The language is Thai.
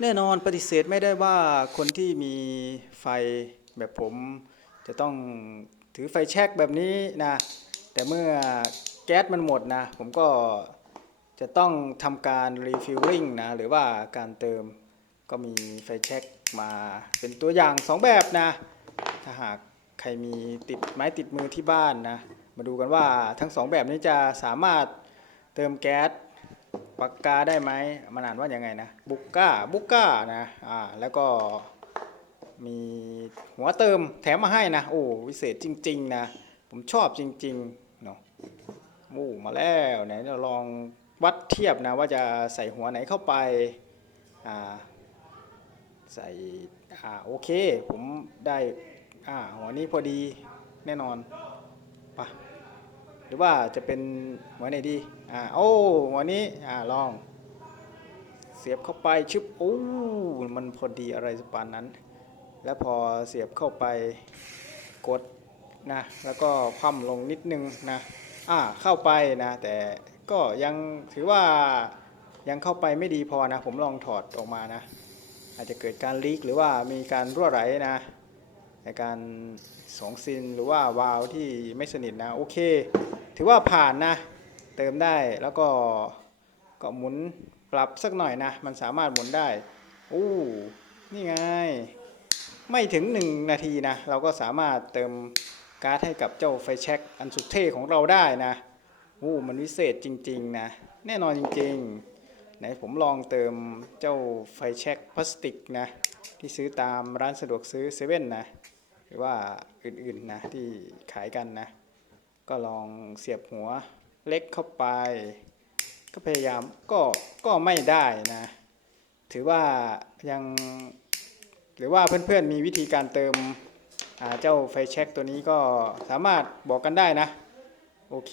แน่นอนปฏิเสธไม่ได้ว่าคนที่มีไฟแบบผมจะต้องถือไฟแช็กแบบนี้นะ แต่เมื่อแก๊สมันหมดนะ ผมก็จะต้องทำการรีฟิลลิ่งนะ หรือว่าการเติมก็มีไฟแช็กมาเป็นตัวอย่าง 2 แบบนะ ถ้าหากใครมีติดไม้ติดมือที่บ้านนะ มาดูกันว่าทั้งสองแบบนี้จะสามารถเติมแก๊ส ปากกาได้ไหมมันอ่านว่ายังไงนะบุกก้าบุกก้านะอ่าแล้วก็มีหัวเติมแถมมาให้นะ โอ้วิเศษจริง ๆ นะ ผมชอบจริงๆเนาะโอ้มาแล้วไหนเราลองวัดเทียบนะว่าจะใส่หัวไหนเข้าไปอ่าใส่อ่าโอเค ผมได้อ่าหัวนี้พอดีแน่นอน รือว่าจะเป็นหัวไหนดีอ่าโอ้หัวนี้อ่าลอง เสียบเข้าไปชึบโอ้มันพอดีอะไรสปานนั้น แล้วพอเสียบเข้าไปกดนะแล้วก็คว่ำลงนิดนึงนะอ่าเข้าไปนะ แต่ก็ยังถือว่ายังเข้าไปไม่ดีพอนะ ผมลองถอดออกมานะ อาจจะเกิดการลีกหรือว่ามีการรั่วไหลนะ ในการสองซินหรือว่าวาล์วที่ไม่สนิทนะโอเค ถือว่าผ่านนะ เติมได้แล้วก็ก็หมุนปรับสักหน่อยนะ มันสามารถหมุนได้โอ้นี่ไง ไม่ถึง 1 นาทีนะ เราก็สามารถเติมการ์ดให้กับเจ้าไฟแช็กอันสุดเท่ของเราได้นะโอ้มันวิเศษจริง ๆ นะ แน่นอนจริง ๆ ไหนผมลองเติมเจ้าไฟแช็กพลาสติกนะ ที่ซื้อตามร้านสะดวกซื้อเซเว่นนะ รือว่าอื่นๆนะที่ขายกันนะ ก็ลองเสียบหัวเล็กเข้าไป ก็พยายามก็ก็ไม่ได้นะ ถือว่ายังหรือว่าเพื่อนๆมีวิธีการเติมเจ้าไฟแช็กตัวนี้ก็สามารถบอกกันได้นะ โอเค